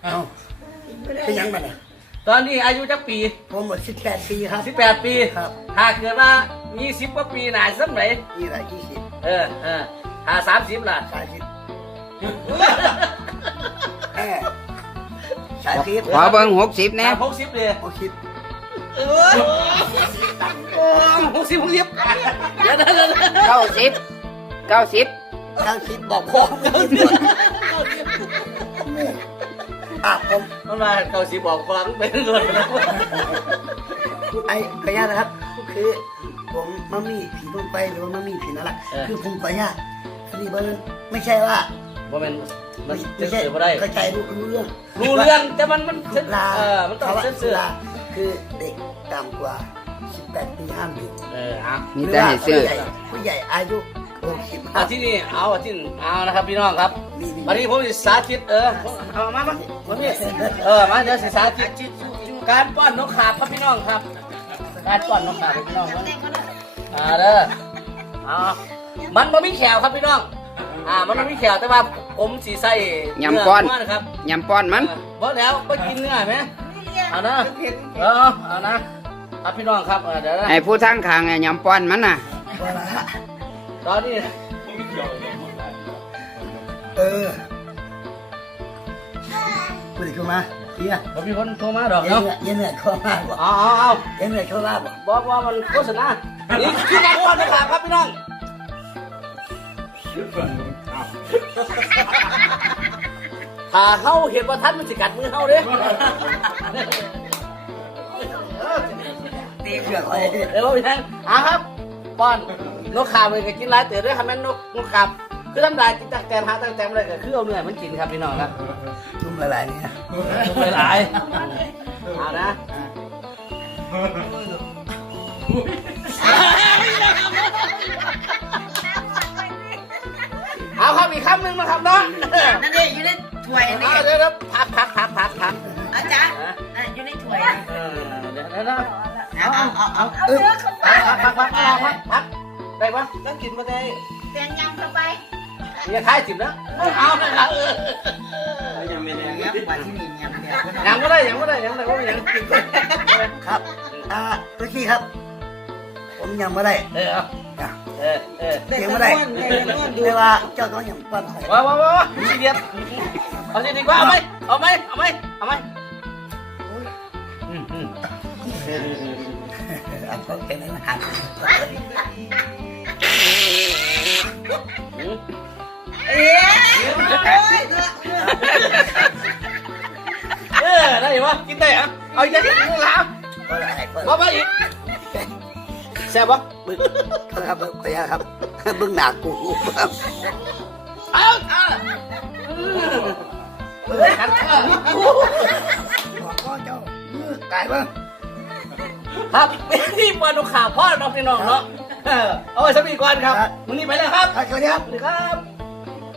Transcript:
เอาเป็นยังไงเนี่ยตอนนี้อายุจักปีผมหมด18 ปีครับ 18 ปีครับถ้าเกิดว่ามี10กว่าปีหน่าสักไหนนี่แหละ20 ถ้า30ล่ะ 3030 ขอเบิ่ง60แน่ 60เลย 60 60เดี๋ยว 90 90บอกพ่อผมมันมา90บอกฟังเป็นรถนะไอ้ขยะนะครับ คือผมมามีผีลงไปหรือว่ามามีผีนั่นแหละคือผมขยะอันนี้ไม่ใช่ว่าบ่แม่นมันไม่เซ็ใช่นเซอร์บ่ได้เข้าใจรู้เรื่องรู้เรื่องแต่มันสุรามันต้องเซ็นเซอร์คือเด็กต่ำกว่า18 ปีห้ามดื่มมีแต่ให้ซื้อผู้ใหญ่อายุ60 ที่นี่เอานะครับพี่น้องครับวันนี้ผมจะสาธิตเอามาพี่มาเดี๋ยวสาธิตการป้อนนกขาบครับพี่น้องครับการป้อนนกขาบพี่น้องเด้อมันไม่มีแขวครับพี่น้องมันไม่มีแขวแต่ว่าผมสีใส่ยำป้อนนะครับยำป้อนมันเพราะแล้วไปกินเนื้อไหมเอานะครับพี่น้องครับเดี๋ยวนะไอ้ผู้ทั้งข้างยำป้อนมันน่ะตอนนี้ผู้ใหญ่เข้ามาเฮียเรามีคนโทรมาดอกเนาะเย็นเหนื่อยเข้ามาบ่เอาเย็นเหนื่อยเข้ามาบ่บอกว่ามันโฆษณานี่คือการป้อนนกขาบครับพี่น้องถ้าเข้าเห็นว่าท่านมันสิกัดมือเข้าเด้ตีเผือกไปเดี๋ยวพี่แทงครับป้อนนกขาบมันก็กินหลายเต๋อด้วยครับแม่นกขาบคือทำลายกินตักแตนหาตักแตนอะไรก็คือเอาเนื้อมันกินครับพี่น้องครับทุ่มหลายๆเนี่ยทุกหลายเอานะเอาครับอีกคำหนึ่งมาครับน้องนั่นเองอยู่ในถ้วยนี่เดี๋ยวพักอาจารย์อยู่ในถ้วยเดี๋ยวนะเอาพักได้ปะต้องกินมาได้เตียงยำเข้าไปอย่าท้ายจิบนะเอานะครับยังไม่ได้ว่าที่นี่ยำเดียวยังไม่ได้ว่ายังกินครับตัวขี้ครับ ผมยังไม่ได้เสียงไม่ได้ไม่ว่าเจ้าต้องยังปั้นว้ซีเรียสเอาสิดีกว่าเอาไหมเอาเขาแค่ไหนมาหันได้ปะกินได้อะเอาอีกทีนึงแล้วมาอีกแซ่บปะบึ้งครับไปครับบึ้งหนักกูครับเอาขันข้าวบอกพ่อเจ้าไก่บ้างครับนี่ปลาดุกข่าวพ่อน้องพี่น้องเนาะเอาไว้สักปีก่อนครับวันนี้ไปแล้วครับสวัสดีครับสวัสดีครับ